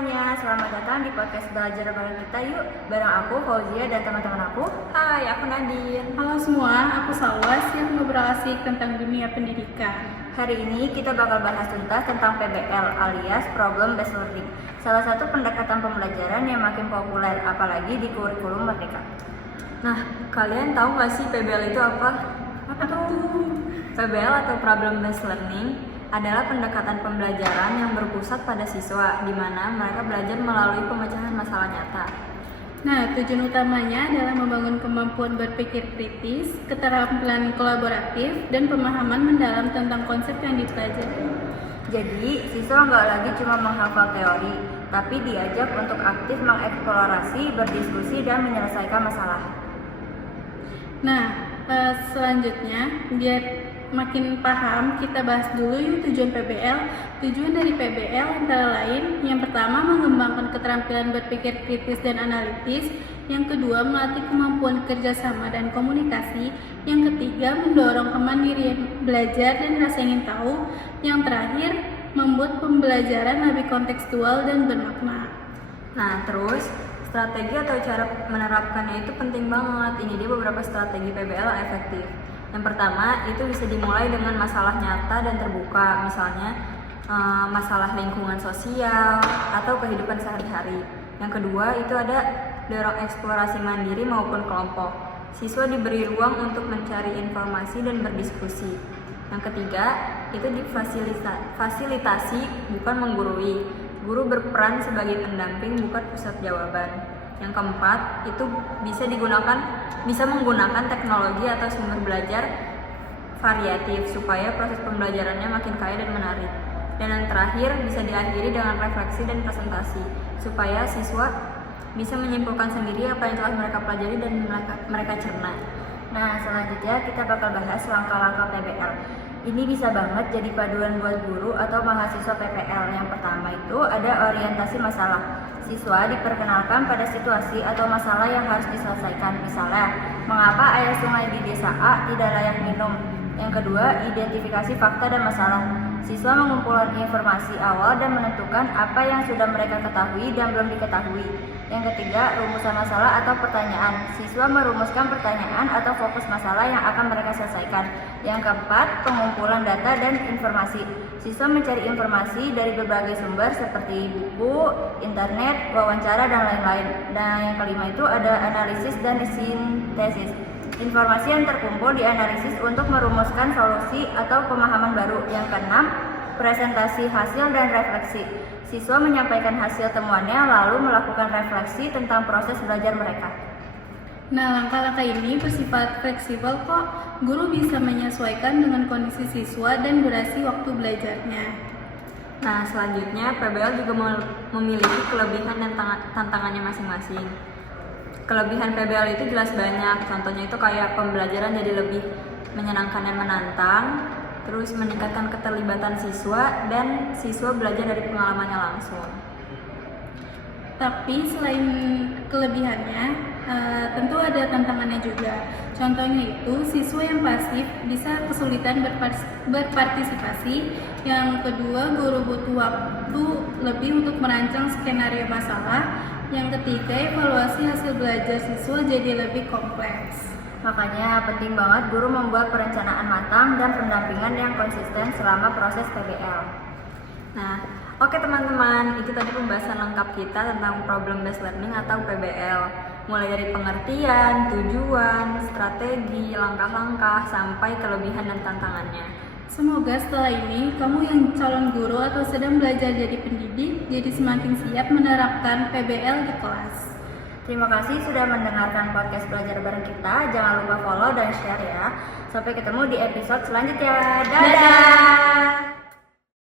semuanya, selamat datang di podcast Belajar Bareng Kita Yuk. Bareng aku, Fauzia, dan teman-teman aku. Hai, aku Nadine. Halo semua, aku Salwas yang ngobrol asik tentang dunia pendidikan. Hari ini kita bakal bahas tuntas tentang PBL alias Problem Based Learning, salah satu pendekatan pembelajaran yang makin populer, apalagi di kurikulum Merdeka. Nah, kalian tahu nggak sih PBL itu apa? Apa tuh? PBL atau Problem Based Learning adalah pendekatan pembelajaran yang berpusat pada siswa, di mana mereka belajar melalui pemecahan masalah nyata. Nah, tujuan utamanya adalah membangun kemampuan berpikir kritis, keterampilan kolaboratif, dan pemahaman mendalam tentang konsep yang dipelajari. Jadi, siswa nggak lagi cuma menghafal teori, tapi diajak untuk aktif mengeksplorasi, berdiskusi, dan menyelesaikan masalah. Nah, selanjutnya, biar makin paham, kita bahas dulu yuk tujuan PBL. Tujuan dari PBL antara lain, yang pertama mengembangkan keterampilan berpikir kritis dan analitis, yang kedua melatih kemampuan kerjasama dan komunikasi, yang ketiga mendorong kemandirian belajar dan rasa ingin tahu, yang terakhir membuat pembelajaran lebih kontekstual dan bermakna. Nah, terus strategi atau cara menerapkannya itu penting banget. Ini dia beberapa strategi PBL yang efektif. Yang pertama, itu bisa dimulai dengan masalah nyata dan terbuka, misalnya masalah lingkungan sosial atau kehidupan sehari-hari. Yang kedua, itu ada dorong eksplorasi mandiri maupun kelompok. Siswa diberi ruang untuk mencari informasi dan berdiskusi. Yang ketiga, itu difasilitasi bukan menggurui. Guru berperan sebagai pendamping bukan pusat jawaban. Yang keempat, itu bisa menggunakan teknologi atau sumber belajar variatif supaya proses pembelajarannya makin kaya dan menarik. Dan yang terakhir, bisa diakhiri dengan refleksi dan presentasi supaya siswa bisa menyimpulkan sendiri apa yang telah mereka pelajari dan mereka cerna. Nah, selanjutnya kita bakal bahas langkah-langkah PBL. Ini bisa banget jadi paduan buat guru atau mahasiswa PPL. Yang pertama itu ada orientasi masalah. Siswa diperkenalkan pada situasi atau masalah yang harus diselesaikan. Misalnya, mengapa air sungai di desa A tidak layak minum? Yang kedua, identifikasi fakta dan masalah. Siswa mengumpulkan informasi awal dan menentukan apa yang sudah mereka ketahui dan belum diketahui. Yang ketiga, rumusan masalah atau pertanyaan. Siswa merumuskan pertanyaan atau fokus masalah yang akan mereka selesaikan. Yang keempat, pengumpulan data dan informasi. Siswa mencari informasi dari berbagai sumber seperti buku, internet, wawancara, dan lain-lain. Dan yang kelima itu ada analisis dan sintesis. Informasi yang terkumpul dianalisis untuk merumuskan solusi atau pemahaman baru. Yang keenam, presentasi hasil dan refleksi. Siswa menyampaikan hasil temuannya lalu melakukan refleksi tentang proses belajar mereka. Nah, langkah-langkah ini bersifat fleksibel kok. Guru bisa menyesuaikan dengan kondisi siswa dan durasi waktu belajarnya. Nah, selanjutnya PBL juga memiliki kelebihan dan tantangannya masing-masing. Kelebihan PBL itu jelas banyak, contohnya itu kayak pembelajaran jadi lebih menyenangkan dan menantang, terus meningkatkan keterlibatan siswa, dan siswa belajar dari pengalamannya langsung. Tapi selain kelebihannya, tentu ada tantangannya juga. Contohnya itu, siswa yang pasif bisa kesulitan berpartisipasi. Yang kedua, guru butuh waktu lebih untuk merancang skenario masalah. Yang ketiga, evaluasi hasil belajar siswa jadi lebih kompleks. Makanya penting banget guru membuat perencanaan matang dan pendampingan yang konsisten selama proses PBL. Nah, oke teman-teman, itu tadi pembahasan lengkap kita tentang Problem Based Learning atau PBL. Mulai dari pengertian, tujuan, strategi, langkah-langkah, sampai kelebihan dan tantangannya. Semoga setelah ini kamu yang calon guru atau sedang belajar jadi pendidik jadi semakin siap menerapkan PBL di kelas. Terima kasih sudah mendengarkan podcast Belajar Bareng Kita. Jangan lupa follow dan share ya. Sampai ketemu di episode selanjutnya. Dadah!